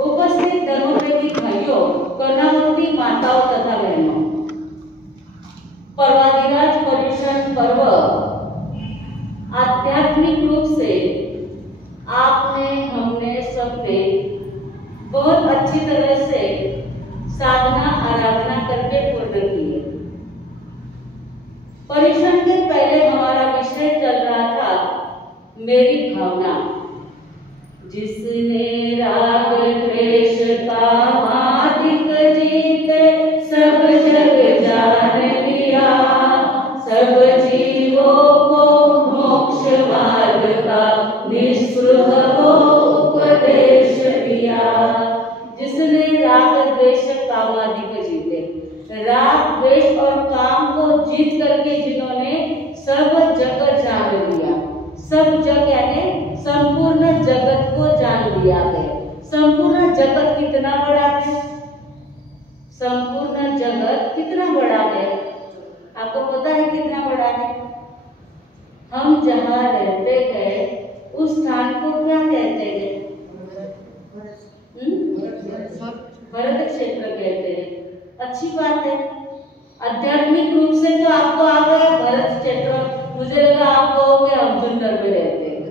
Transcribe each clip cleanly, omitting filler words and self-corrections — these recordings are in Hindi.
उपस्थित धर्मप्रेमी भाइयों, कर्णावती माताओं तथा बहनों, पर्वाधिराज पर्युषण पर्व आध्यात्मिक रूप से आपने, हमने, सबने बहुत अच्छी तरह से साधना आराधना करके पूर्ण की है। पर्युषण के पहले हमारा विषय चल रहा था मेरी भावना, जिसने राग द्वेष कामादिक जीते सब जग जान लिया, सब जीवों को मोक्ष मार्ग का निस्पृह को उपदेश दिया। जिसने राग द्वेष कामादिक जीते, राग द्वेष और काम को जीत करके जिन्होंने सब जगत जान लिया, सब जग यानी संपूर्ण जगत को जान लिया है। संपूर्ण जगत कितना बड़ा है? संपूर्ण जगत कितना बड़ा है? आपको पता है कितना बड़ा है? हम जहाँ रहते हैं उस स्थान को क्या कहते हैं? भरत क्षेत्र कहते हैं। अच्छी बात है। आध्यात्मिक रूप से तो आपको आ गया भरत क्षेत्र, मुझे लगा आप कहोगे हम जुन्नर में रहते हैं,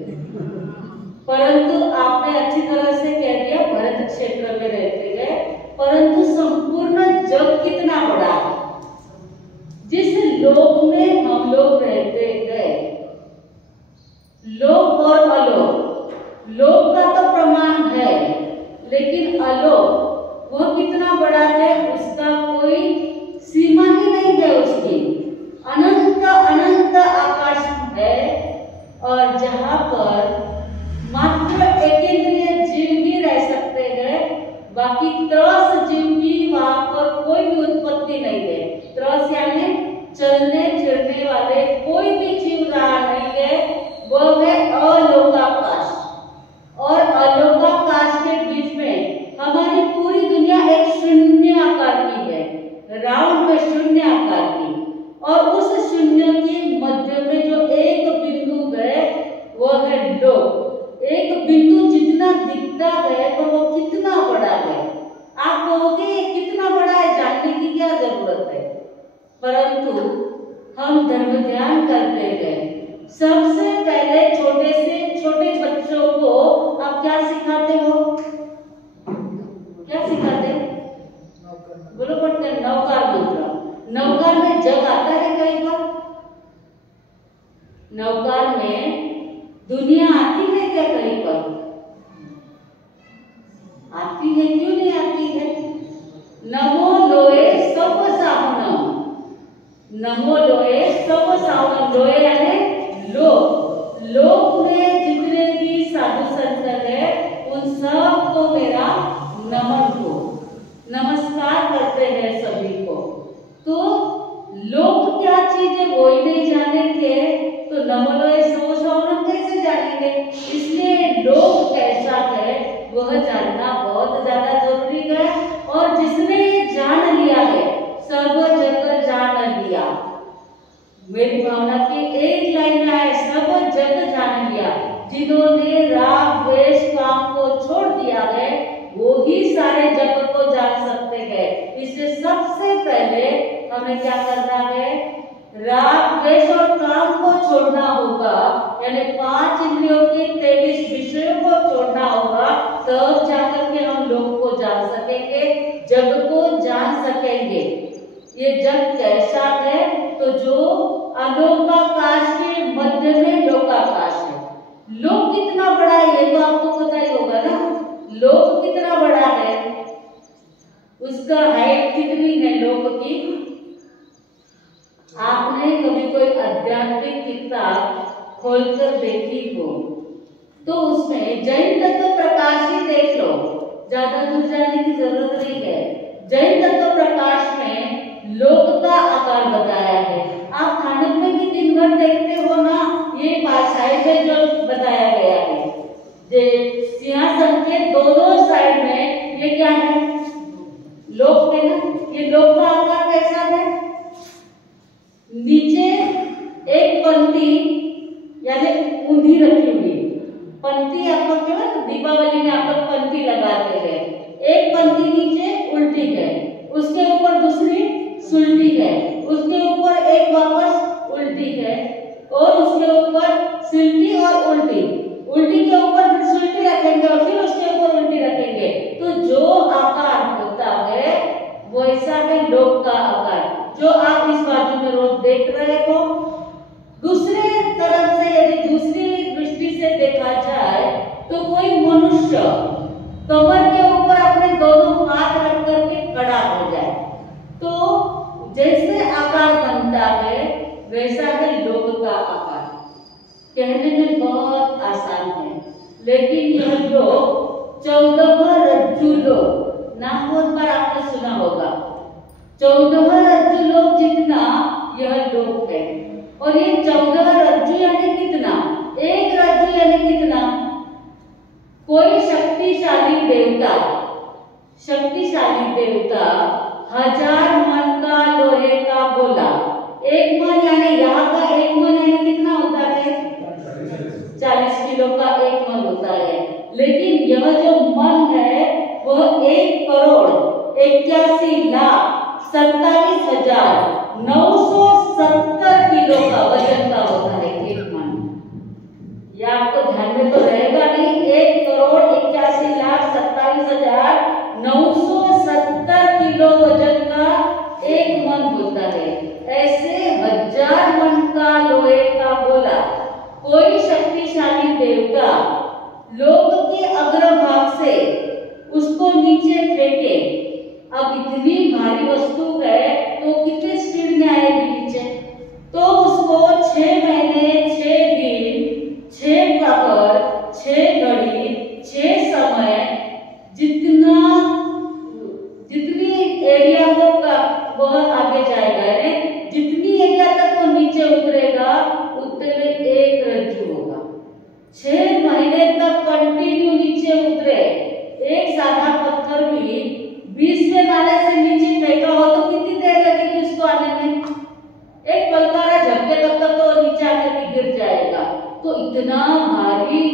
परंतु आपने अच्छी तरह से कह दिया भरत क्षेत्र में रहते हैं। परंतु संपूर्ण जग कितना बड़ा है? जिस लोक में हम लोग रहते हैं, लोक और अलोक, लोक का तो प्रमाण है, लेकिन अलोक वह कितना बड़ा है उसका कोई सीमा ही नहीं है। उसकी अनंत अनंत आकाश है, और जहाँ पर मात्र एकेंद्रीय जीव ही रह सकते हैं, बाकी त्रस जीव की वहां पर कोई भी उत्पत्ति नहीं है। त्रस यानी चलने फिरने वाले कोई भी जीव रहा नहीं है, वह है अलोकाकाश। और अलोकाकाश के बीच में हमारी पूरी दुनिया एक शून्य आकार की है, राउंड में शून्य आकार की, और उस शून्य के मध्य में जो एक बिंदु है वह है लोक। एक बिंदु जितना दिखता है पर वो कितना बड़ा है? आप कहोगे कितना बड़ा है, जानने की क्या जरूरत है? परंतु हम धर्म ध्यान करते हैं। सबसे पहले छोटे से छोटे बच्चों को आप क्या सिखाते हो? क्या सिखाते? बोलो पढ़ते हैं नवकार मंत्र। नवकार में जग आता है कहीं पर? नवकार में दुनिया आती है क्या कहीं पर? आती है, क्यों नहीं आती है? नमो लोए सब सावनम, नमो लोए सब सावन। लोए यानी लोक, लोक में जितने भी साधु संत है उन सब को मेरा नमन हो, नमस्कार करते हैं सभी को। तो लोक क्या चीज है वो ही नहीं जानेंगे तो नमो लोए सब सावनम कैसे जानेंगे? इसलिए लोक कैसा है वह जानना बहुत ज्यादा जरूरी है। और जिसने जान लिया है, सब जग जान लिया, मेरी भावना की एक लाइन है, सब जग जान लिया। जिन्होंने राग द्वेष काम को छोड़ दिया है वो ही सारे जग को जान सकते हैं। इसलिए सबसे पहले हमें क्या करना है? राग द्वेष और काम को छोड़ना होगा, यानी 5 इंद्रियों के 23 विषयों को छोड़ना होगा, तब जाकर के हम लोग को जान सकेंगे, जग को जान सकेंगे। ये जग कैसा है? तो जो अलोकाकाश के मध्य में लोकाकाश है। लोक कितना बड़ा है ये तो आपको पता ही होगा ना। लोक कितना बड़ा है, उसका हाइट कितनी है लोक की? आपने कभी कोई आध्यात्मिक किताब खोलकर देखी हो तो उसमें जैन तत्व प्रकाश ही देख लो, ज्यादा दूर जाने की जरूरत नहीं है। जैन तत्व प्रकाश में लोक का आकार बताया है। आप थानक में भी दिन भर देखते हो ना, ये भाषाएं में जो बताया गया है, सिंहासन के दोनों साइड में ये क्या है? लोक है ना। ये लोक का आकार कैसा है? नीचे एक पंक्ति यानी ऊंधी रखी हुई पंक्ति, आपको क्या दीपावली में आप लोग पंक्ति लगाते हैं, लोक का आकार, जो आप इस बाजू में रोज देख रहे हो। दूसरे तरफ से यदि दूसरी दृष्टि से देखा जाए तो कोई मनुष्य कमर के ऊपर अपने दोनों हाथ रख करके खड़ा हो जाए तो जैसे आकार बनता है वैसा है लोक का आकार। कहने में बहुत आसान है, लेकिन यह लोक 14 रज्जु लोक, नाम बहुत बार आपने सुना होगा। 14 रज्जु लोक जितना यह लोक है। और ये 14 रज्जु यानी कितना? एक रज्जु यानी कितना? कोई शक्तिशाली देवता 1000 मन का लोहे का गोला, एक मन यानी यहाँ का एक मन यानी कितना होता है? 40 किलो का एक मन होता है। लेकिन यह जो मन है वह 1,81,27,970 किलो का वजन का होता है एक मन। यह आपको ध्यान में तो रहेगा नहीं। 1,81,27,970 किलो वजन का एक मन होता है। ऐसे 1000 मन का लोहे का गोला कोई शक्तिशाली देवता लोक के अग्रभाग से उसको नीचे फेंके। अब इतनी भारी वस्तु है तो कितने स्पीड में आएगी नीचे? तो उसको 6 महीने 6 दिन 6 पहर 6 घड़ी 6 समय जितनी एरिया होगा वह आगे जाएगा। जितनी एरिया तक वो नीचे उतरेगा उतने में एक रज्जु होगा। 6 महीने तक कंटिन्यू नीचे उतरे। एक साधा पत्थर भी 20वें माले से नीचे फेंका हो तो कितनी देर लगेगी उसको आने में? एक पलकारा झपके तक तो नीचे आकर के गिर जाएगा। तो इतना भारी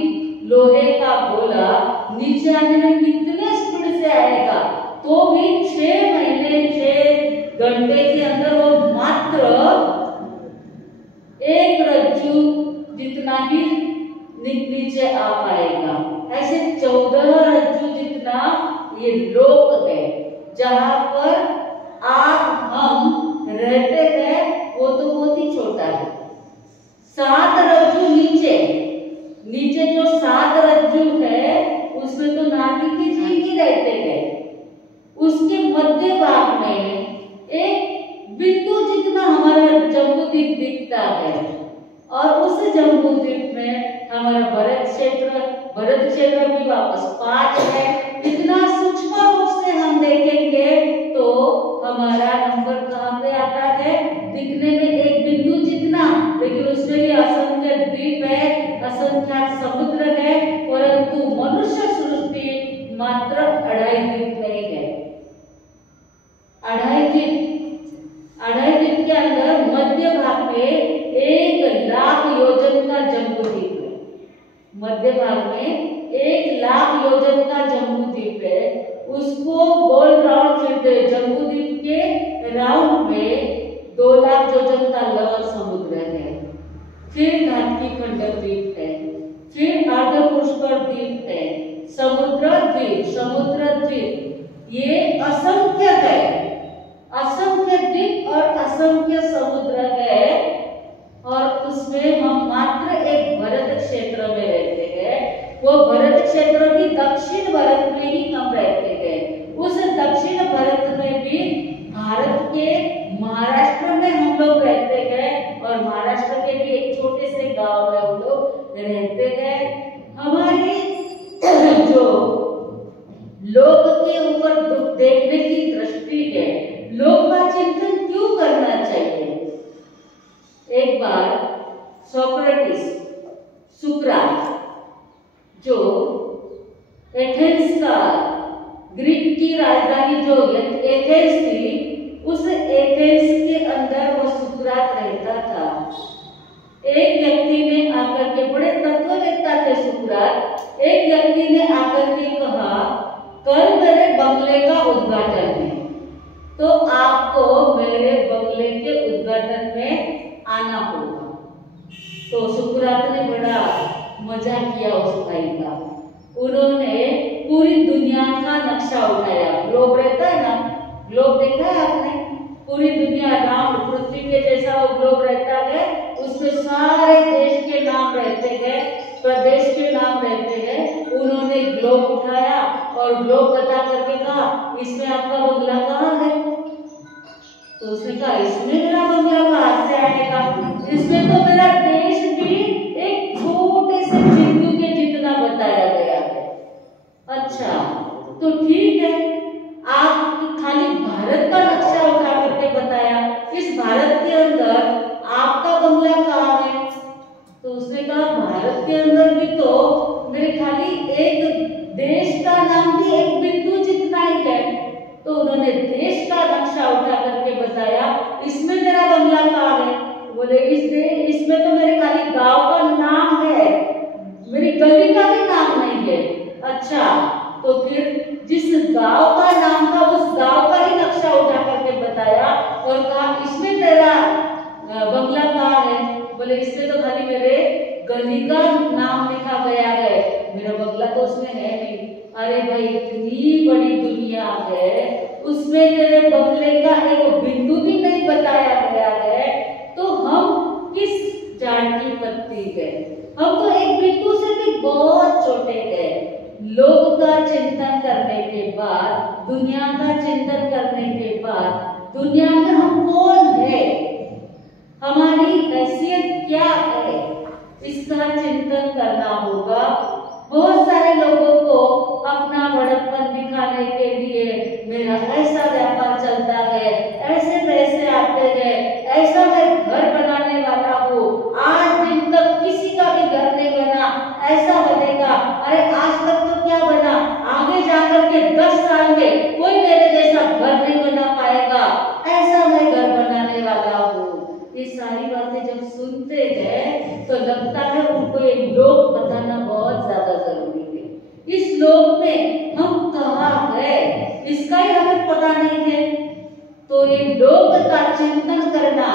लोहे का गोला नीचे आने में कितने स्पीड से आएगा? तो भी 6 महीने 6 घंटे के अंदर वो मात्र एक रज्जु जितना ही नीचे आ पाएगा। ऐसे 14 रज्जु जितना ये लोक है जहां पर आप हम रहते हैं वो तो बहुत ही छोटा है। 7 रज्जु नीचे जो 7 रज्जु है उसमें तो नारकी के जीव ही रहते हैं। उसके मध्य भाग में एक बिंदु जितना हमारा जम्बूद्वीप दिखता है और उस जम्बूद्वीप में हमारा भरत क्षेत्र भी वापस 5 है। इतना सूक्ष्म रूप से हम देखेंगे तो हमारा नंबर कहाँ पे आता है? दिखने में एक बिंदु जितना, लेकिन उसमें भी असंख्य द्वीप है, असंख्य समुद्र है, परंतु मनुष्य सृष्टि मात्र 2.5 द्वीप नहीं है। 2.5 द्वीप के अंदर मध्य भाग में 1,00,000 योजन का जम्बूद्वीप है। मध्य भाग में 1,00,000 योजन का जम्बूद्वीप है। उसको गोल राउंड फिरते जम्बूद्वीप के राउंड में 2,00,000 योजन का लवण समुद्र है। फिर घाटकी खंड द्वीप है, फिर अर्ध पुष्कर द्वीप है, समुद्र द्वीप। ये असंख्य है, असंख्य द्वीप और असंख्य समुद्र है। और उसमें हम मात्र एक भरत क्षेत्र में रहते हैं। वो भरत क्षेत्र भी दक्षिण भारत में ही हम रहते हैं। उस दक्षिण भारत में भी भारत के महाराष्ट्र में हम लोग रहते हैं और महाराष्ट्र के भी एक छोटे से गांव में हम लोग रहते हैं। हमारी जो लोक के ऊपर देखने की दृष्टि है, लोक का चिंतन क्यों करना चाहिए? एक बार सुकरात जो एथेंस का ग्रीक की राजधानी जो एथेंस थी, उस एथेंस के अंदर वो सुकरात रहता था। एक व्यक्ति ने आकर के, बड़े तत्ववेत्ता थे सुकरात, एक व्यक्ति ने आकर के कहा कल मेरे बंगले का उद्घाटन है तो आपको मेरे बंगले के उद्घाटन में आना होगा। तो सुकरात ने बड़ा मजा किया उस भाई का। उन्होंने पूरी दुनिया का नक्शा उठाया। ग्लोब रहता है ना, ग्लोब देखा है आपने? पूरी दुनिया राउंड पृथ्वी के जैसा वो ग्लोब रहता है, उसमें सारे देश के नाम रहते हैं, प्रदेश के नाम रहते हैं। उन्होंने ग्लोब उठाया और ग्लोब बता करके कहा इसमें आपका बंगला कहाँ है? तो उसने कहा इसमें मेरा बंगला कहाँ से आएगा, इसमें तो मेरा देश भी एक छोटे से बिंदु के जितना बताया गया है। अच्छा तो ठीक है, आप खाली भारत का नक्शा उठा करके बताया, इस भारत के अंदर आपका बंगला कहाँ है? तो उसने कहा भारत के अंदर भी तो मेरे खाली एक देश का नाम भी एक बिंदु जितना ही है। तो उन्होंने देश का नक्शा उठा करके बताया इसमें मेरा बंगला कहाँ है? बोले इसमें तो मेरे खाली गांव का नाम है, मेरी गली का भी नाम नहीं है। अच्छा तो फिर जिस गांव का नाम था उस गांव का ही नक्शा उठा करके बताया और कहा इसमें तेरा बंगला कहाँ है? बोले इसमें तो खाली मेरे गली का नाम लिखा गया है, मेरा बंगला तो उसमें है नहीं। अरे भाई इतनी बड़ी दुनिया है, उसमें तेरे बंगले का एक बिंदु भी नहीं बताया गया है, तो हम किस झाड़ की पत्ती है? हम तो एक बिंदु से भी बहुत छोटे हैं। लोक का चिंतन करने के बाद, दुनिया का चिंतन करने के बाद, दुनिया में हम कौन है, हमारी हैसियत क्या है, इसका चिंतन करना होगा। बहुत सारे लोगों को अपना बड़प्पन दिखाने के लिए मेरा ऐसा व्यापार चलता है, ऐसे पैसे आते हैं, ऐसा मैं घर बनाने वाला हूँ, आज दिन तक किसी का भी घर नहीं बना, ऐसा बनेगा। अरे आज तक तो क्या बना, आगे जाकर के 10 साल में कोई मेरे जैसा घर नहीं बना पाएगा, ऐसा मैं घर बनाने वाला हूँ। ये सारी बातें जब सुनते हैं तो लगता है उनको ये लोक बताना बहुत ज्यादा जरूरी है। इस लोक में हम कहाँ है इसका ही हमें पता नहीं है। तो ये लोक का चिंतन करना,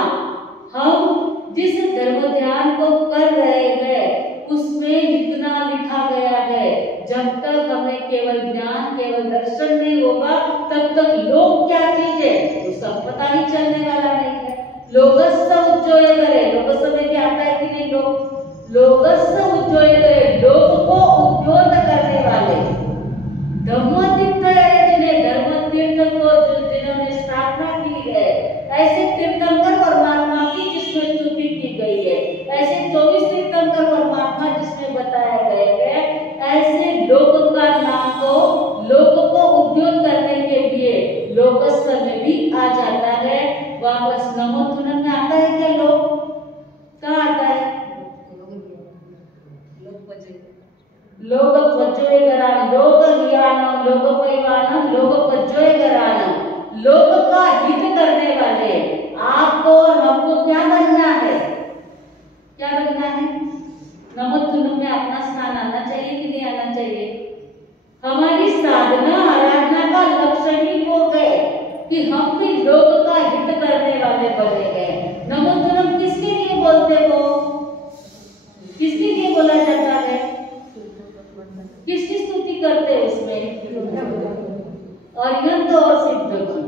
हम जिस धर्म ध्यान को कर रहे हैं उसमें जितना लिखा गया है, जब तक हमें केवल ज्ञान केवल दर्शन नहीं होगा तब तक लोक क्या चीज है उसका पता ही चलने वाला नहीं है। लोकस्य उज्जयते, लोकस्य में क्या आता है कि नहीं, लोकस्य उज्जयते, लोक को उद्योग करने वाले धर्म तीर्थ, जिन्हें धर्म तीर्थ को जिन्होंने स्थापना की है, ऐसे तीर्थंकर परमात्मा की जिसमें स्तुति की गई है, ऐसे 24 तीर्थंकर परमात्मा जिसमें बताया गया है, ऐसे लोक का नाम को, लोक को उद्योग करने के लिए लोकस्य में भी आ जाता है। वापस नमोतुनम में आता है क्या? लोक कहाँ आता है? लोक पज्जोय कराना, लोक ज्ञानम, लोक परिवानम, लोक पज्जोय कराना, लोक का हित करने वाले आपको और हमको क्या बनना है? क्या बनना है? नमोतुनम में अपना स्थान आना चाहिए कि नहीं आना चाहिए? हमारी साधना आराधना का लक्ष्य ही वो है कि हम भी लोक का हित करने वाले बने गए। नमोतुनम किसके लिए बोलते हो? किसके लिए बोला जाता है? किसकी स्तुति करते हैं उसमें? अरिहंत और सिद्ध गुण।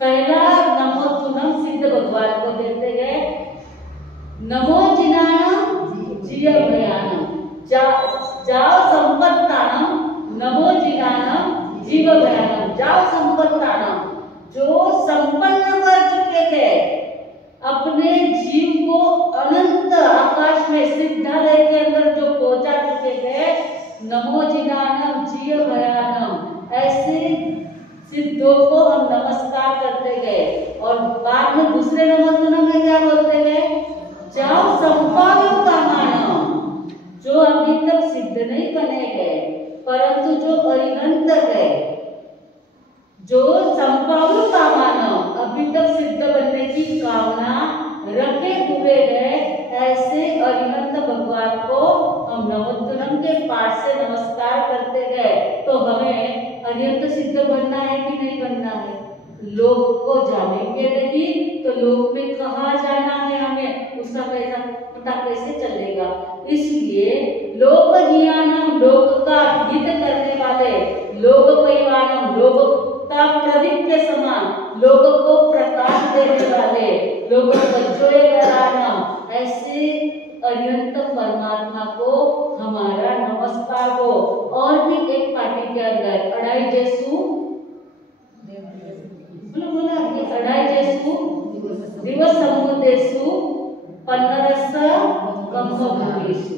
पहला नमोतुनम सिद्ध भगवान को देते हैं। नमो जिनानम जिय भयानम, जाओ संपत्तानम, नमो जिनानम जीव भयानम, जाओ संपत्तानम, जो संपन्न कर चुके थे, अपने जीव को अनंत आकाश में सिद्धालय के अंदर जो पहुंचा चुके थे, नमो जिनानम जीव भयानम, ऐसे सिद्धों को हम नमस्कार करते गए। और बाद में दूसरे नमोतुनम में क्या बोलते गए? जाओ संपादन का मानव, जो अभी तक सिद्ध नहीं बने गए परंतु जो अरिहंत है, जो संपादन का मानव अभी तक सिद्ध बनने की कामना रखे हुए हैं, ऐसे अरिहंत भगवान को हम नमोतुनम के पाठ से नमस्कार करते गए। तो हमें अरिहंत सिद्ध बनना है कि नहीं बनना है? लोक को जानेंगे नहीं तो लोक में कहाँ जाना है हमें, उसका पता कैसे चलेगा? इसलिए लोक ज्ञानम, लोक का हित करने वाले, लोक परिवारम, लोक का प्रदीप के समान, लोगों को प्रकाश देने वाले, लोगों को जोए कराना, ऐसे अनंत परमात्मा को हमारा नमस्कार हो। और भी एक पार्टी के अंदर अढ़ाई जेसु अढ़ाई जेसु दिवस समुदेशु 15 कंभभूतेषु।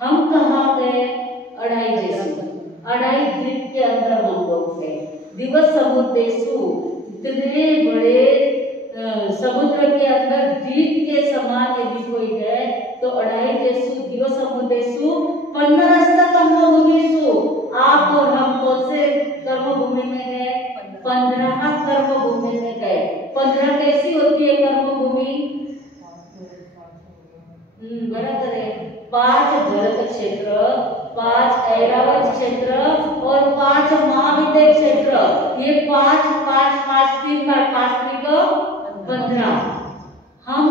हम कहाँ गए? अढ़ाई जेसु, अढ़ाई द्वीप के अंदर हम लोग थे। दिवस समुदेशु, इतने बड़े समुद्र के अंदर द्वीप के समान यदि कोई है तो अढ़ाई जेसु दिवस समुदेशु 15 कर्मभूमिषु। आप और हम कौन से कर्मभूमि में गए? 15 कर्मभूमि में गए। 15 कैसी होती है कर्मभूमि? बराबर है। 5 भरत क्षेत्र, 5 ऐरावत क्षेत्र और 5 महाविद्य क्षेत्र। ये 5 5 5 3 बार 5 को 15। हम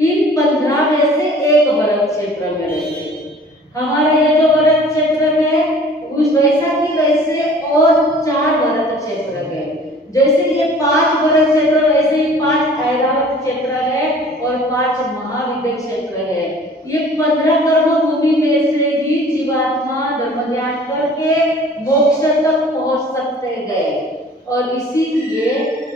इन 15 में से एक भरत क्षेत्र में रहते हैं। हमारे ये जो भरत क्षेत्र है उस वैसा की वैसे और 4 भरत क्षेत्र है। जैसे ये 5 भरत क्षेत्र वैसे ही 5 ऐरावत क्षेत्र है और 5 महाविद्य क्षेत्र है। ये 15 कर्मभूमि में से ही जीवात्मा धर्म ज्ञान करके मोक्ष तक पहुंच सकते गए। और इसीलिए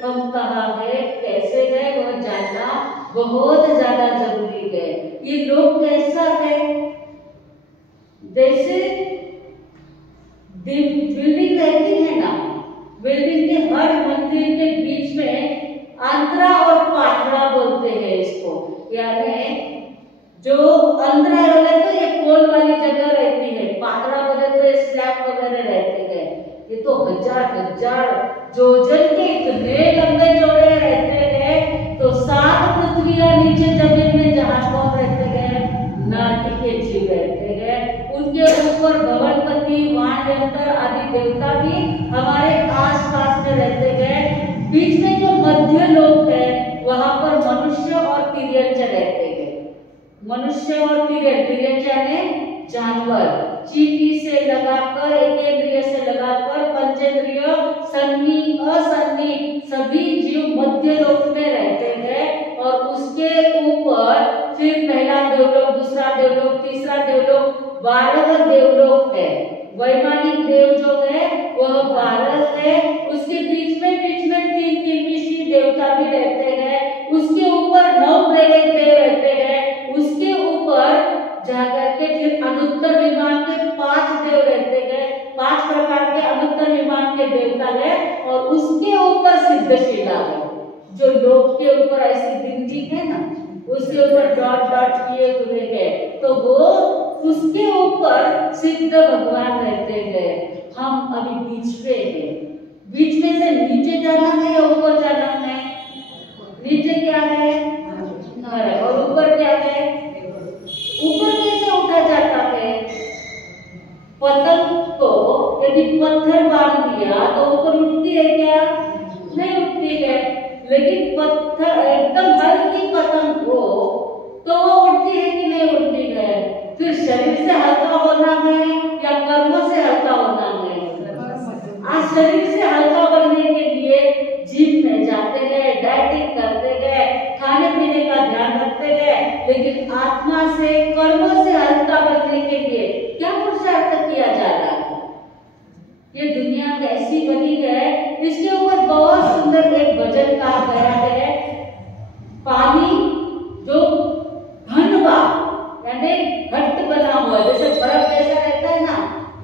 हम कहाँ गए, कैसे गए, वह जानना बहुत ज्यादा जरूरी है। ये लोग कैसा है? जैसे बिल्डिंग रहती है ना, बिल्डिंग के हर मंदिर के बीच में आंतरा और पाथरा बोलते हैं इसको। यानी जो अंतरा बोले तो ये पोल वाली जगह रहती है, पाथरा बोले तो ये स्लैब वगैरह रहते हैं। ये तो हजार जोजन के इतने लंबे चौड़े रहते हैं। तो 7 पृथ्वियां नीचे जमीन में जहाँ कौन रहते हैं? नारकी के जीव रहते हैं। उनके ऊपर भवनपति, वाणयंत्र आदि देवता भी हमारे आसपास में रहते हैं। बीच में जो मध्य लोक है वहां पर मनुष्य और तिर्यंच रहते हैं। मनुष्य और तिर्यंच यानी जानवर, चीटी से लगाकर एकेंद्रिय से लगाकर पंचेंद्रिय, सन्नी असन्नी सभी जीव मध्य लोक में रहते हैं। और उसके ऊपर फिर पहला देवलोक, दूसरा देवलोक, तीसरा देवलोक, 12 देवलोक है। वैमानिक देव जो है वह 12 है। उसके बीच में 3 किलबिशी देवता भी रहते हैं। उसके ऊपर 9 प्रेरक देव रहते हैं। उसके ऊपर जाकर के फिर अनुत्तर विमान के 5 देव रहते हैं। 5 प्रकार के अनुत्तर विमान के देवता है। और उसके ऊपर सिद्धशिला है, जो लोक के ऊपर ऐसी बिंदी है ना, उसके ऊपर डॉट डॉट किए हुए हैं, तो वो उसके ऊपर सिद्ध भगवान रहते हैं। हम अभी बीच में हैं। बीच में से नीचे जाना है या ऊपर जाना है? नीचे क्या है? घर है। और ऊपर क्या है? ऊपर कैसे उठा जाता है? पतंग को यदि पत्थर बांध दिया तो ऊपर उठती है क्या? नहीं उठती है। लेकिन पत्थर एकदम हल्की पतंग हो तो वो उठती है कि नहीं उठती है? फिर शरीर से हल्का होना है या कर्मों से हल्का होना है? आज शरीर से हल्का बनने के लिए जिम में जाते हैं, डाइटिंग करते हैं, खाने पीने का ध्यान रखते हैं। लेकिन आत्मा से, कर्मों से हल्का बनने के लिए क्या पुरुषार्थ किया जा रहा है? ये दुनिया कैसी बनी है, इसके ऊपर बहुत सुंदर एक भजन कहा गया है। पानी जो घनवा यानी घट बना हुआ, जैसे बर्फ जैसा रहता है ना,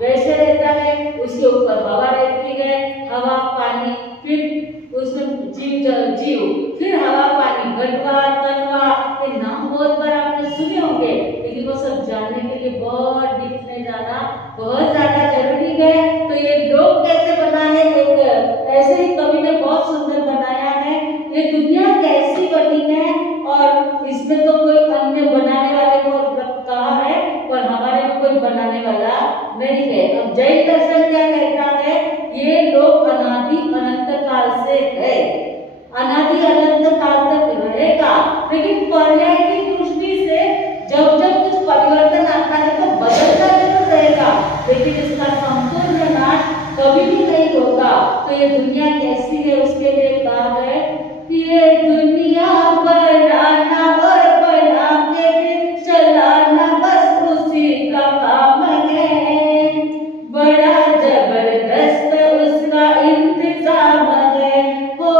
वैसे रहता है। उसके ऊपर हवा रहती है, हवा पानी, फिर उसमें जीव, फिर हवा पानी, घटवा, तनवा, ये नाम बहुत बार आपने सुने होंगे। लेकिन वो सब जानने के लिए बहुत डीप में जाना बहुत ज्यादा जरूरी है। तो ये लोग कैसे बना है, एक ऐसे ही कवि ने बहुत सुंदर बनाया है। ये दुनिया कैसी बनी है और इसमें तो कोई अन्य बनाने वाले को कहा है, पर हमारे में कोई बनाने वाला नहीं है। अब जैन दर्शन क्या कहता है? ये लोग अनादि अनंत काल से है, अनादि अनंत काल तक रहेगा। लेकिन पर्याय की दृष्टि से जब जब कुछ परिवर्तन आता है तो बदलता जरूर रहेगा, लेकिन इसका संपूर्ण नाश कभी भी नहीं होगा। तो ये दुनिया कैसी है उसके लिए कहा है कि ये दुनिया बनाना और बना के फिर चलाना बस उसी का काम है। बड़ा जबरदस्त उसका इंतजाम है, हो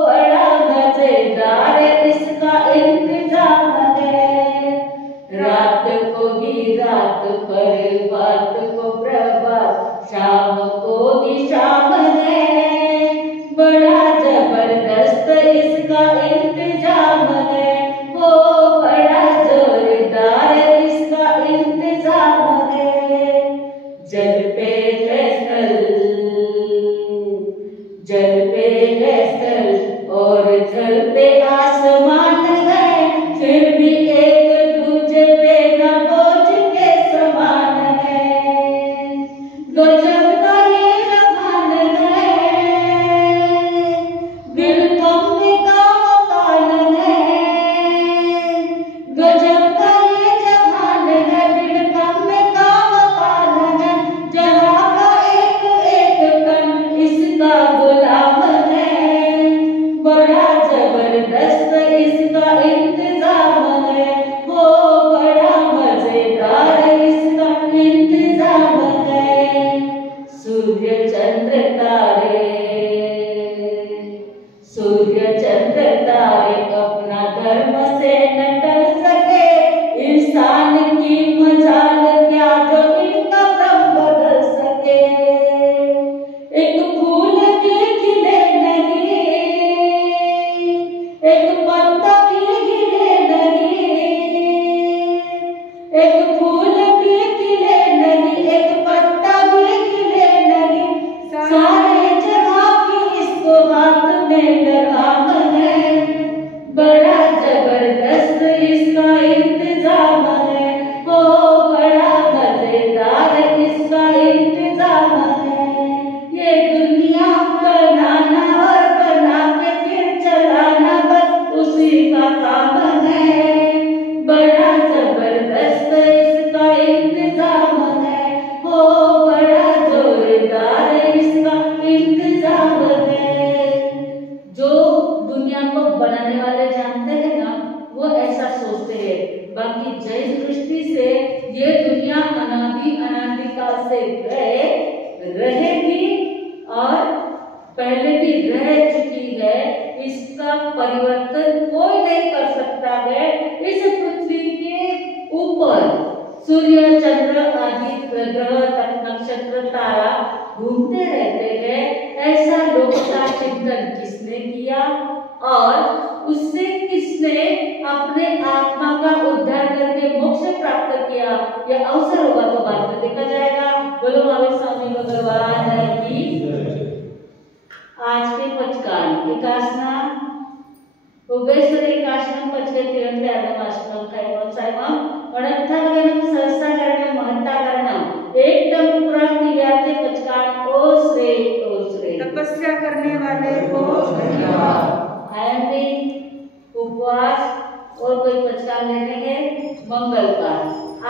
बड़ा मजेदार इसका इंतजाम है। रात को ही रात पर बात को प्रभात, शाम को ही शाम है। बड़ा जबरदस्त इसका इंतजाम है, हो बड़ा जोरदार इसका इंतजाम है। जल पे है स्थल, जल पे है स्थल और जल पे आसमान है, फिर भी एक दूजे पे न बोझ के समान है। गजब का ये जहान है, दिल कमरे का मकान है। गजब का ये जहान है, दिल कमरे का मकान है। जहाँ का एक एक कण इसका गुलाम है। बड़ा जबरदस्त इसका इंतजाम है, हो बड़ा मजेदार इसका इंतजाम है। सूर्य चंद्र तारे, सूर्य चंद्र तारे अपना धर्म से न टल सके। इंसान की मजाल क्या जो इनका भ्रम बदल सके। एक फूल भी खिले नहीं, एक पत्ता भी हिले नहीं। एक फूल भी खिले नहीं, एक पत्ता भी हिले नहीं। सारे जगह की इसको हाथ में लगाम है। बड़ा जबरदस्त इसका इंतजाम है, हो बड़ा मजेदार इसका इंतजाम है। ये दुनिया बनाना और बना के फिर चलाना बस उसी का काम है। बड़ा जबरदस्त इसका इंतजाम है, हो बड़ा जोरदार इसका इंतजाम है। जो दुनिया को बनाने वाले जानते हैं ना, वो ऐसा सोचते हैं। बाकी जैन दृष्टि से ये दुनिया अनादि अनादिकाल से रहेगी और पहले भी रह चुकी है। इसका परिवर्तन कोई नहीं कर सकता है। इस पृथ्वी के ऊपर सूर्य चंद्र आदि ग्रह नक्षत्र तारा घूमते रहते हैं। ऐसा लोक का चिंतन किसने किया और उससे किसने अपने आत्मा का उद्धार करके मोक्ष प्राप्त किया, यह अवसर होगा तो बाद में देखा जाएगा। बोलो महावीर स्वामी भगवान की। आज के पचकान एकासना उगेश्वर एकाशनम पचके तिरंते आदमाश्रम कैवल साइवम वणत्थागेन सहस्राकरण महत्ताकरणम एक टम उपरांत दिव्याते पचकान ओ श्रे तपस्या करने वाले को धन्यवाद। आयन उपवास और कोई पचकान ले लेंगे मंगल का।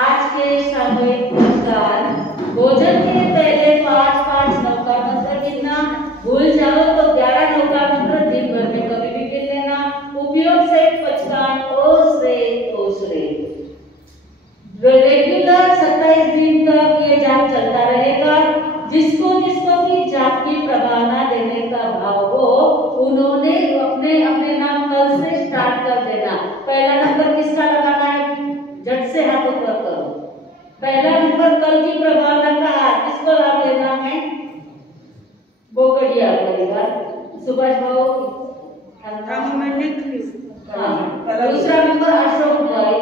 आज के सामूहिक पचकान भोजन के पहले 5-5 नौका मंत्र गिनना। भूल जाओ तो 11 नौका मंत्र दिन भर में कभी भी गिन लेना। उपयोग से पचकान ओ श्रे रेगुलर 27 दिन तक ये जाप चलता रहेगा। जिसको जिसको भी जाप की प्रभावना देने का भाव हो, उन्होंने अपने अपने नाम कल से स्टार्ट कर देना। पहला नंबर किसका लगाना है? झट से हाथ ऊपर करो। पहला नंबर कल की प्रभावना का किसको लाभ लेना है? बोकड़िया परिवार सुभाष भाऊ दूसरा नंबर अशोक भाई।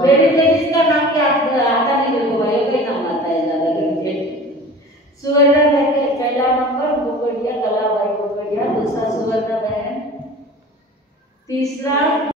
लेडीज का नाम क्या आता नहीं मेरे को भाई, कोई नाम आता है ज्यादा। सुवर्ण बहन पहला नंबर बोकड़िया कला भाई बोकड़िया, दूसरा सुवर्ण बहन, तीसरा